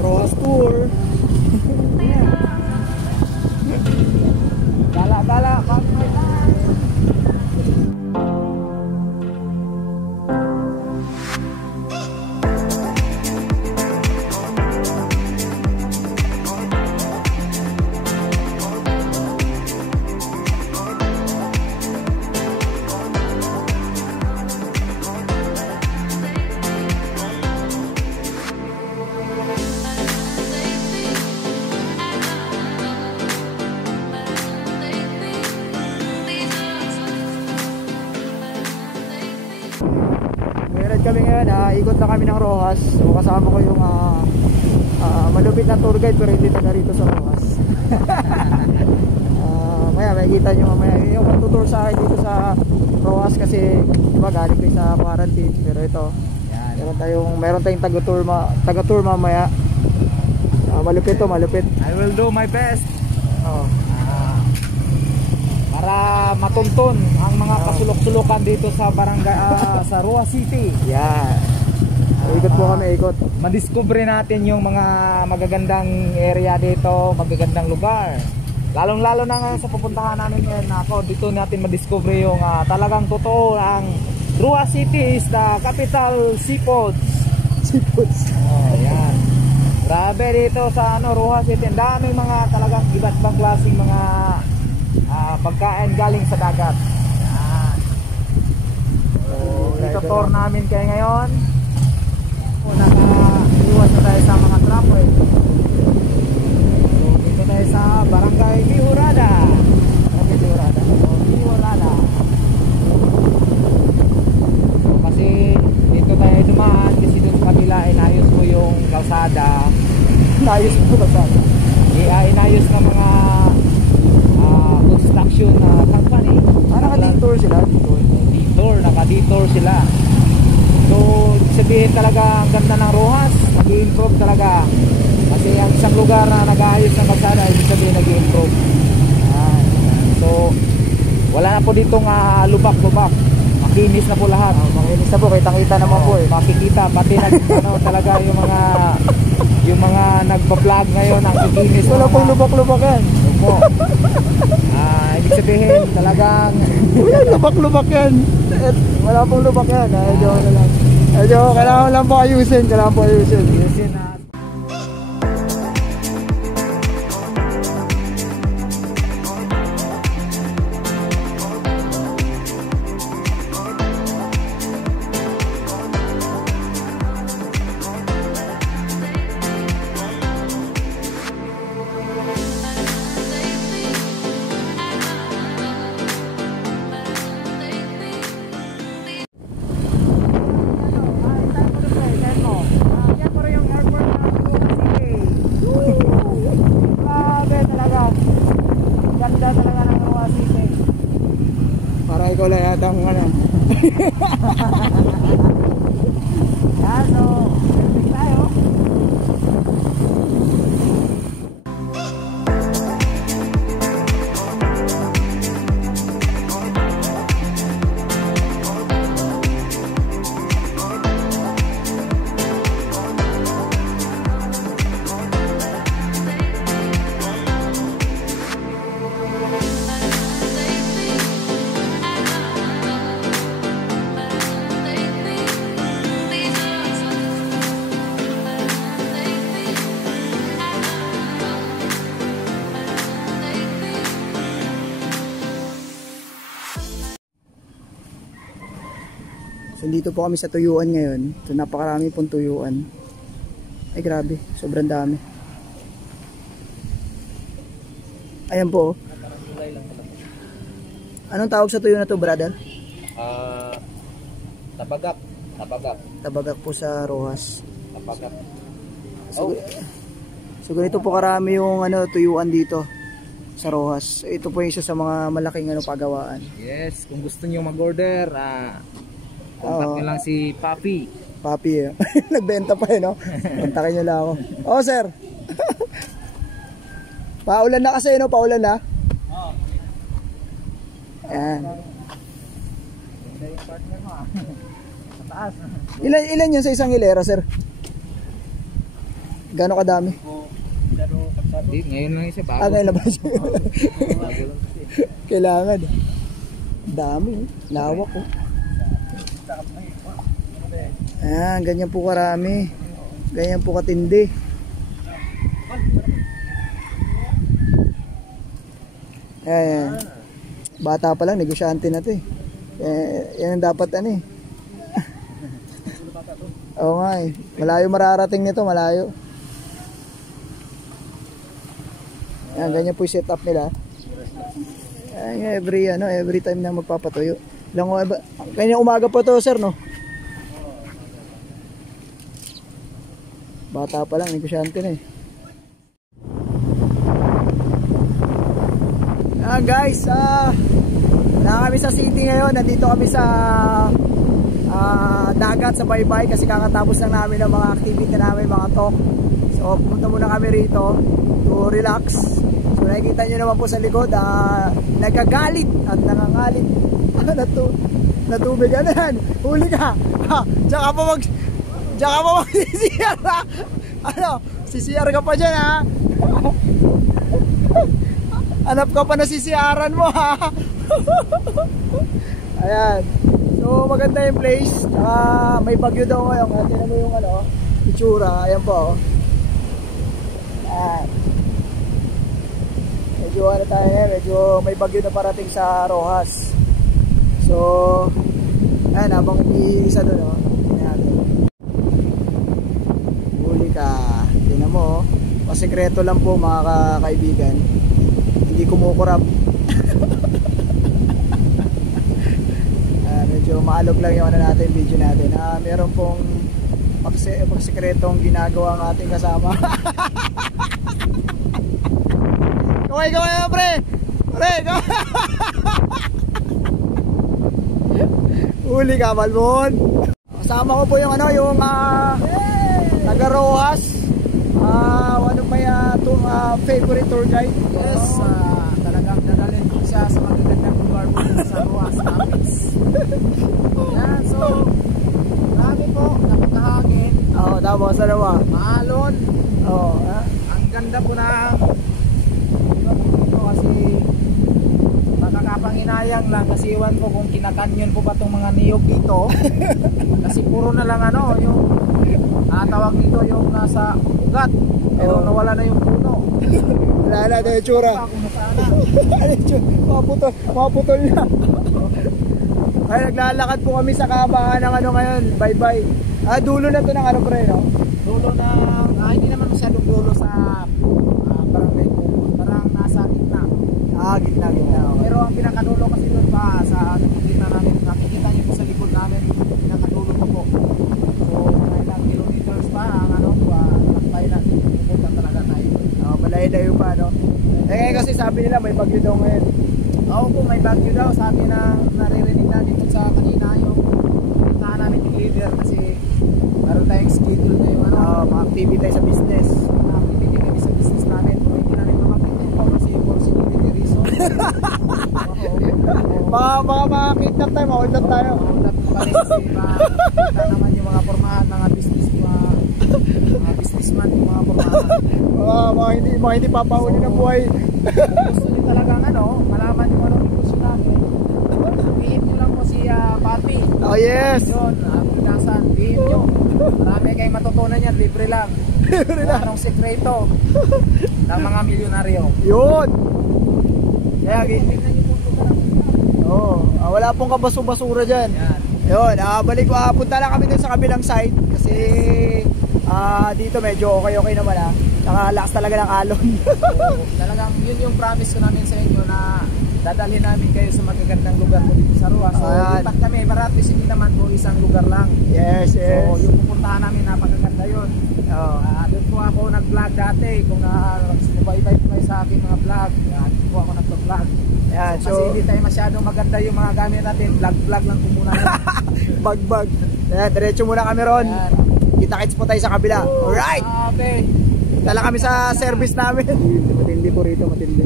Rojas Tour. Gala-gala, pag-pag-pag. Kami ngayon, ikot na kami ng Rojas. So kasama ko yung malupit na tour guide pero hindi taga rito sa Rojas. Maya makikita nyo mamaya yung magtutour sa akin dito sa Rojas kasi diba galing ko sa quarantine. Pero ito meron tayong taga-tour mamaya. Malupit to, malupit. I will do my best para matuntun ang mga kasulok-sulukan dito sa barangay sa Rojas City. Yeah. Ikot po kami, ikot. Madiscover natin yung mga magagandang area dito, magagandang lugar. Lalong-lalo na sa pupuntahan namin ngayon, dito natin madiscover yung talagang totoo ang Rojas City is the capital seafoods. Seafoods. Yan. Grabe dito sa Rojas City, ang daming mga talagang iba't ibang klaseng mga pagkain galing sa dagat. So, ito-tour namin kayo ngayon. Naka-iwas na tayo sa mga trapo So, dito tayo sa Barangay Mihurada. Mihurada. So, kasi dito tayo dumaan kasi dito sa kabila inayos mo yung kalsada. Inayos mo kalsada. Inayos ng mga construction company. Naka-detour sila? Naka-detour sila. So, sabihin talaga ang ganda ng Rojas, nag-i-improve talaga. Kasi ang isang lugar na nag-aayos ng kalsada, ibig sabihin nag-i-improve. So, wala na po ditong lubak-lubak. Makinis na po lahat. Makinis na po, kitang-kita naman po makikita, pati talaga yung mga nagpa-vlog ngayon, ang kikinis. Wala pong lubak-lubak yan. Ibig sabihin talagang lubak-lubak yan. Wala pong lubak yan. Kailangan lang po ayusin. Ikaw lang yata ang so, perfect tayo. So, dito po kami sa tuyuan ngayon. So, napakarami pong tuyuan. Ay grabe, sobrang dami. Ayan po. Anong tawag sa tuyo na to, brother? Tabagak. Tabagak po sa Rojas. Tabagak. So ganito po karami yung tuyuan dito sa Rojas. Ito po yung isa sa mga malaking pagawaan. Yes, kung gusto niyo mag-order, contact nyo lang si Papi. Papi, nagbenta pa no? Kontakin nyo lang ako. Oh sir. Paulan na kasi, paulan na. Ayan. Ilan yan sa isang hilera, sir? Gano'ng kadami? Hindi, ngayon lang isa bago. Ngayon labas. Kailangan. Dami. Lawak oh. Ayan, ganyan po karami. Ganyan po katindi. Ayan. Bata pa lang, negosyante na to eh. Yan ang dapat ano eh. Oo nga eh. Malayo mararating nito, malayo. Ayan, ganyan po yung setup nila. Ayan, every time na magpapatuyo. Kanya umaga pa to sir, no? Bata pa lang, negosyante na eh. Ayan guys, na kami sa city ngayon. Nandito kami sa dagat, sa baybay, kasi kakatapos lang namin ng mga activity namin, mga talk. So pumunta muna kami rito to relax. So nakikita nyo naman po sa likod, nagagalit at nangangalit na tubig. Ano yan? Huli ka! Diyan ka pa mag-CCR ha! Ano? CCR ka pa dyan ha! Hanap ka pa na CCR-an mo ha! Ayan. So maganda yung place. May bagyo daw ngayon. Tingnan mo yung itsura. Ayan po. Ayan. Medyo medyo may bagyo na parating sa Rojas. So ayan, habang umiisa doon ayan. Huli ka. Tingnan mo pasikreto lang po mga kaibigan. Hindi kumukurap. Medyo maalog lang yung natin, video natin. Meron pong pagsikretong ginagawa ang ating kasama. Kaway pre! Pre! Huli ka, Balbon! Kasama ko po yung taga Rojas. One of my favorite tour guide. Yes, talagang dadalhin ko siya sa magagandang lugar po sa Rojas Capiz. Yan, so marami po, napakahangin. Oo, tapos ano ba? Maalon. Oo, ang ganda po na dito kasi makakapanginayang lang kasi iwan ko kung kinakanyon po ba itong mga niyog dito. Kasi puro na lang yung tawag dito yung nasa ugat, pero nawala na yung puno. Wala na yung tsura. Maputol na. Ay, naglalakad po kami sa kahabaan ng ngayon, bye-bye. Dulo na to ng pre, no? Dulo ng, hindi naman masyadong dulo sa barangay po. Parang nasa gitna. Gitna. Pero ang pinakadulo kasi doon pa sa nakikita namin, nakikita niyo po sa likod namin, pinakadulo po. So, mga ilang kilometers pa, nakakay na, pupunta talaga tayo. Malayo pa, no? Kasi sabi nila may bagyo daw ngayon. Oo po, may bagyo daw. Sabi na naririnig natin sa kanina yung puntahan namin yung leader kasi meron tayong schedule na yung mga activity sa business. Mga activity kami sa business namin. Kung hindi namin makapitin po kasi for security reason. Mga kidnap tayo, ma-hold up tayo. Ma-hold up pa rin kasi makita naman yung mga pormahan, mga business, mga businessman, yung mga pormahan. Mga hindi papahuli ng buhay. Gusto nyo talagang malaman yung negosyo namin. Sabihin nyo lang po si Papi. Oh yes. Yun, Pinasan, sabihin nyo. Marami kayong matutunan yan, libre lang. Libre lang. Anong sekreto ng mga milyonaryo. Yun. Kaya wala pong kabasura dyan. Yan. Yun, punta lang kami dun sa kabilang side kasi dito medyo okay naman nakalakas talaga ng alon. So, talagang yun yung promise ko namin sa inyo na dadalhin namin kayo sa magagandang lugar po dito sa Rojas. So lipat kami, maratis hindi naman po isang lugar lang. Yes. So yung pupuntahan namin napakaganda yun. Doon po ako nag-vlog dati. Kung nabay-bay po kayo sa akin mga vlog, doon po ako nag-vlog. So, kasi hindi tayo masyadong maganda yung mga gamit natin. Vlog lang po muna. Bag. Diretso muna kami ron. Kita-kits po tayo sa kabila. Alright! Dala kami sa service namin. Matindi po rito, matindi.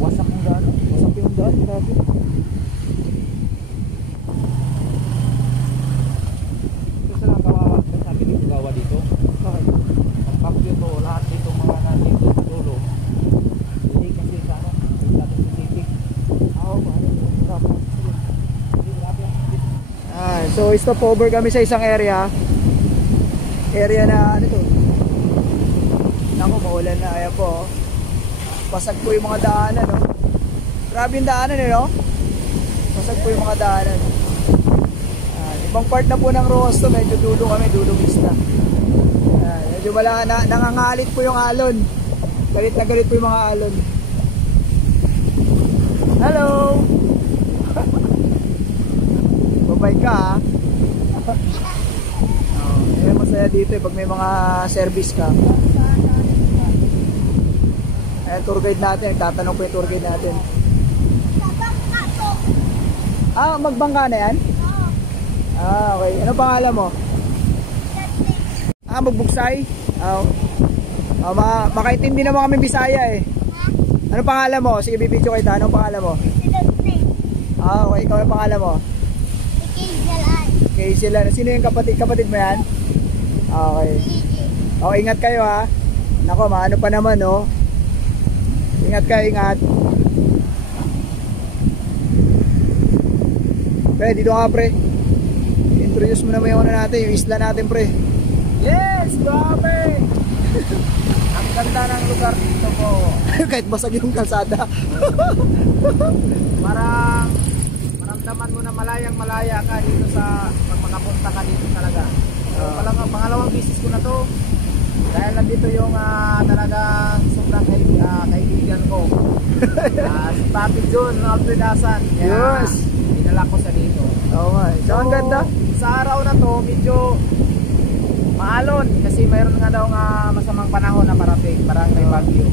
Wasak yung daan. Wasak yung daan. Grabe. Ito sila ang kawawa. Sabi dito gawa dito. Pag So stop over kami sa isang area. Area na ano to? Naku, maulan na. Ayan po. Pasag po yung mga daanan, no? Grabe yung daanan, no? Pasag po yung mga daanan. Ibang part na po ng Roas to. Medyo dulo kami, dulong isla. Medyo wala na, nangangalit po yung alon. Galit na galit po yung mga alon. Hello! Babay ka, ha? Masaya dito pag may mga service ka. Ayan, tour guide natin. Tatanong po yung tour guide natin. Magbangka na yan? Okay. Ano pangalan mo? Magbuksay? Makaintindi naman kami Bisaya eh. Ano pangalan mo? Sige, bibidyo kita. Ano pangalan mo? Okay. Ikaw ang pangalan mo? Kaysilan. Sino yung kapatid? Kapatid mo yan? Okay. Ingat kayo, ha. Nako, maano pa naman, no. Ingat kayo, ingat. Pre, dito ka, pre. Introduce mo naman yung ano natin, yung isla natin, pre. Yes, grabe. Ang ganda ng lugar dito po. Kahit basag yung kalsada. Parang maramdaman mo na malayang malaya ka dito sa pag makapunta ka dito talaga. Pangalawang business ko na to. Dahil nandito yung talagang sobrang kaibigan ko. Si Papi John Alfredasan. Yes. Dinala ko sa dito. So, ang ganda. Sa araw na to, medyo maalon. Kasi mayroon nga daw masamang panahon na parating. Parang may bagyo.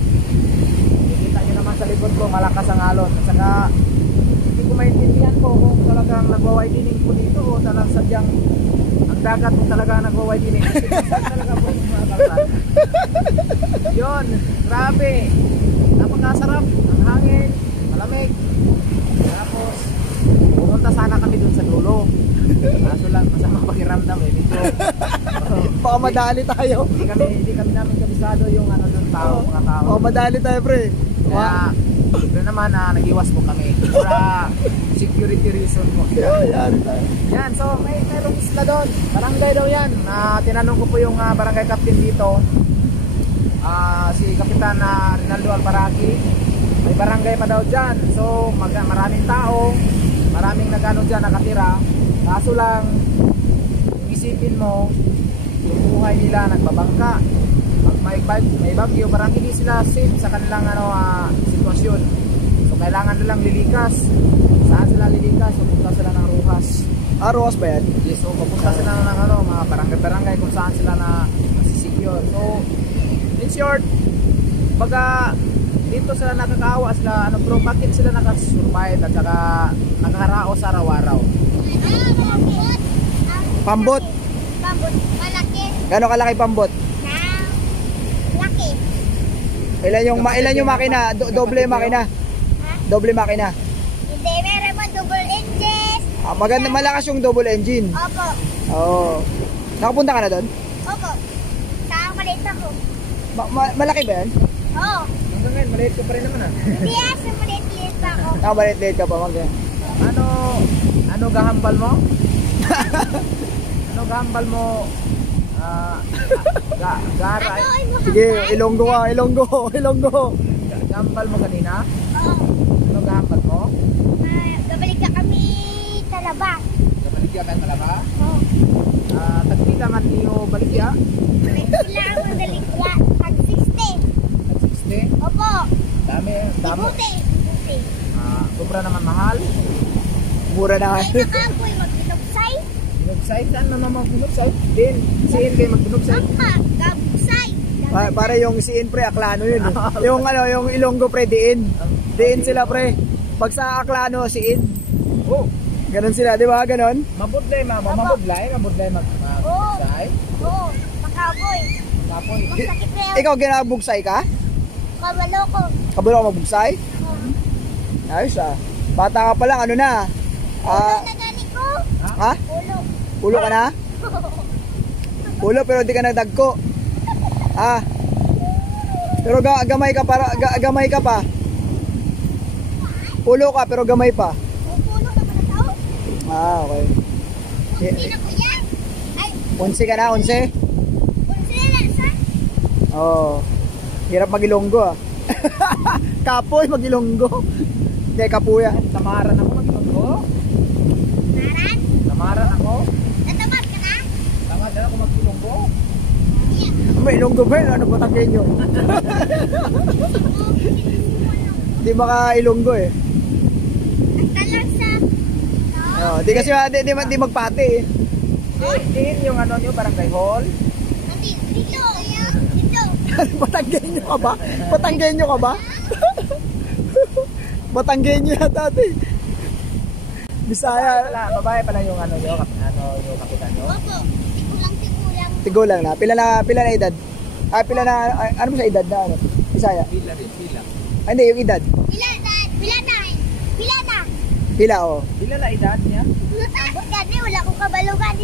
Nakikita nyo naman sa likod ko, malakas ang alon. At saka, hindi ko maintindihan ko kung talagang nagwa-widening po dito o talagang sadyang ang dagat mo talaga nagwa-widening. Kasi talaga po yung mga kalsada. Yun, grabe. Napakasarap. Ang hangin, malamig. Tapos, pumunta sana kami dun sa dulo. Kaso lang, masama pakiramdam eh. Baka madali tayo. Hindi kami namin kabisado yung dun tao, mga tao. Madali tayo, pre. Kaya, doon naman nag-iwas po kami para security reason po. Yan, so mayroong isla doon. Barangay daw yan. Tinanong ko po yung barangay captain dito. Si Kapitan Rinaldo Alparaki. May barangay pa daw dyan. So maraming tao, maraming nagano dyan nakatira. Kaso lang, isipin mo, yung buhay nila nagbabangka. May bagyo, parang hindi sila safe sa kanilang sitwasyon. So kailangan nilang lilikas. Saan sila lilikas? So pupunta sila ng Rojas. Rojas ba yan? Yes, so pupunta sila ng mga barangay kung saan sila nasisecure. So in short, baga dito sila nakakaawa sila, bro, bakit sila nakasurvive at saka nakakaraos araw-araw? Pambot. Pambot, malaki. Gano'ng kalaki pambot? Laki. Ilan yung makina? Doble makina? Doble makina? Hindi, meron mo double engines. Maganda, malakas yung double engine. Opo. Oo. Nakapunta ka na doon? Opo. Saan maliit ako? Malaki ba yan? Oo. Hanggang ngayon, maliit ko pa rin naman Hindi sa maliit ako. Maliit ka pa, maganda. Ano gahambal mo? Ano gahambal mo? Gara. Sige, Ilonggo ka, Ilonggo. Gahambal mo kanina? Oo. Ano gahambal mo? Gabalik ka kami talaba. Baligya ka talaga? Oo. Tagpila man niyo baligya? Kailangan mo daligya. Tag 60. 60? Opo. Dami. Ibuti. Sobra naman mahal. Mura na. Ay, nakapoy magbinugsay. Binugsay? Saan naman magbinugsay? Din. Siin kayo magbinugsay? Gabugsay. Para yung siin, pre, Aklano yun. Yung Ilonggo, pre, diin. Diin sila, pre. Pag sa Aklano, siin. Oh. Ganon sila, di ba? Ganon? Mabudlay magbinugsay? Oo. Makaboy. Kapoy. Masakit na yun. Ikaw, ginabugsay ka? Kabalo ko. Kabalo ka mabugsay? Ayos bata ka pa lang, ano na? Ulo na gani ko. Ha? Ulo. Ulo ka na? Ulo pero di ka nagdagko. Pero gamay ka gamay ka pa. Ulo ka pero gamay pa. Ulo ka pala tao. Okay. Sino ko yan? Ay, 11 ka na, 11? sila sa? Oo. Hirap mag-Ilonggo ah. Kapoy mag-Ilonggo. Hindi, kapuya. Tamaran ako mag-Ilonggo. Naran? Tamaran ako. Natamad ka na? Tamad na ako mag-Ilonggo. May Ilonggo ba yun? Ano ba Tanggenyo? Hindi maka-Ilonggo eh. Talag sa... Oo, di kasi di magpati eh. Din yung ano nyo, barangay hall. Dito. Dito. Batanggenyo ka ba? Batanggenyo ka ba? Batanggenyo yata ate. Bisaya. Babae pala yung ano nyo, yung kapitan nyo. Opo. Tigulang. Tigulang na. Pila na edad? Pila na, ano mo sa edad na ano? Bisaya? Pila rin, pila. Hindi, yung edad. Pila na. Pila oh. Pila na edad niya? Ambot gani, wala akong kabalugan.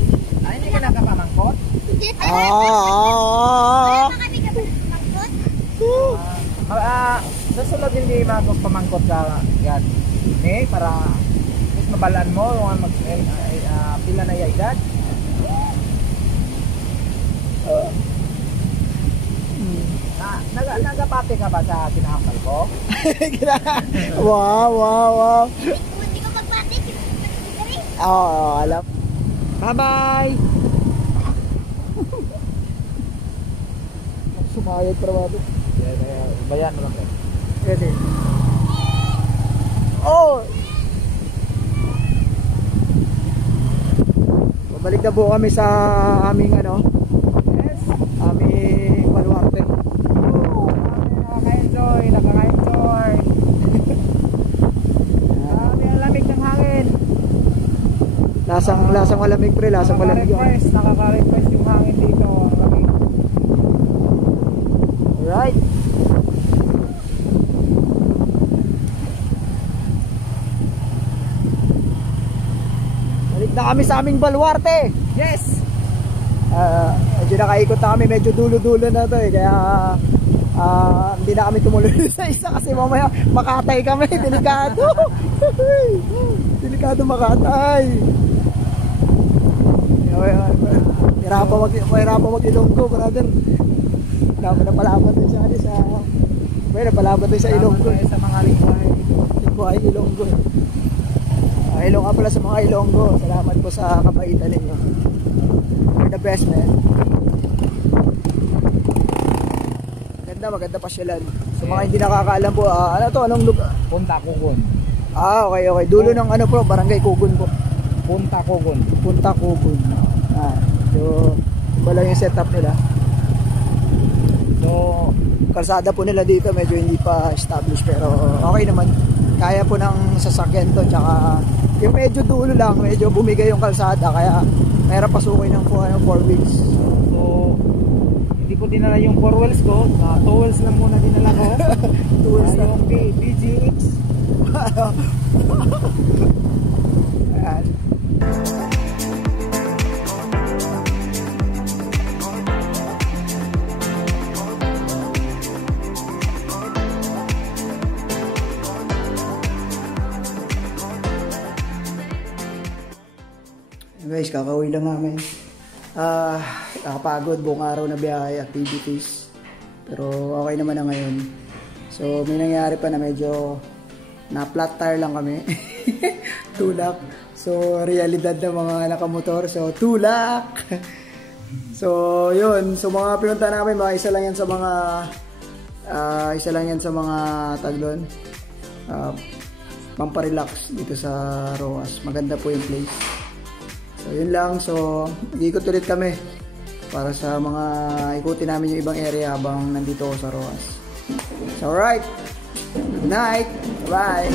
Ay, hindi ka nakapamangkot? Wala pa kami kabalugan. Nasunod hindi magpamangkot ka yan. Eh, para mas mabalaan mo yung pila na yung edad. Nagapati ka ba sa kinahangkal ko? Wow. Hindi ko magpati. Oo, alam. Bye-bye! Sumayad para ba ito? Bayan mo lang. Pwede. Oh! Babalik na po kami sa aming ano? Yes! Aming baluarte. Nakaka-enjoy! Ang lamig ng hangin. Lasang malamig pre, lasang malamig yun. Nakaka-request yung hangin dito. Ang lamig. Alright. Balik na kami sa aming baluarte. Yes! Medyo nakaikot na kami, medyo dulo-dulo na to eh. Kaya hindi na kami tumuloy sa isa kasi mamaya makatay kami. Delikado. Delikado makatay. Mahirapan mag-Ilonggo, brother. Napalaban din siya sa napalaban din sa Ilonggo. Sa mga lingwahe. Lingwahe Ilonggo. Hello nga pala sa mga Ilonggo. Salamat po sa kabaitan ninyo. You're the best, man. Maganda pasyalan. Sa mga hindi nakakaalam po, ano to, anong lugar? Punta Kugon. Okay. Dulo ng ano po, Barangay Kugon po. Punta Kugon. So, iba lang yung setup nila. So, Kalsada po nila dito medyo hindi pa established pero okay naman. Kaya po ng sasakyan to, tsaka yung medyo dulo lang, medyo bumigay yung kalsada kaya mahirap pasukin ng 4 wheels. So, hindi ko dinala yung 4 wheels ko, 2 wheels lang muna dinala ko. 2 wheels lang. Yung BGX. Ayan. Guys, kakauwi lang namin. Nakapagod, buong araw na biyahe, activities. Pero okay naman na ngayon. So, may nangyari pa na medyo na-flat tire lang kami. Tulak. So, realidad ng mga nakamotor. So, tulak! So, yun. So, mga pinunta namin, mga isa lang yan sa mga taglon. Pamparelax dito sa Roas. Maganda po yung place. So, yun lang. So, ikot ulit kami para sa mga ikutin namin yung ibang area habang nandito ako sa Roas. So, alright. Good night. Bye.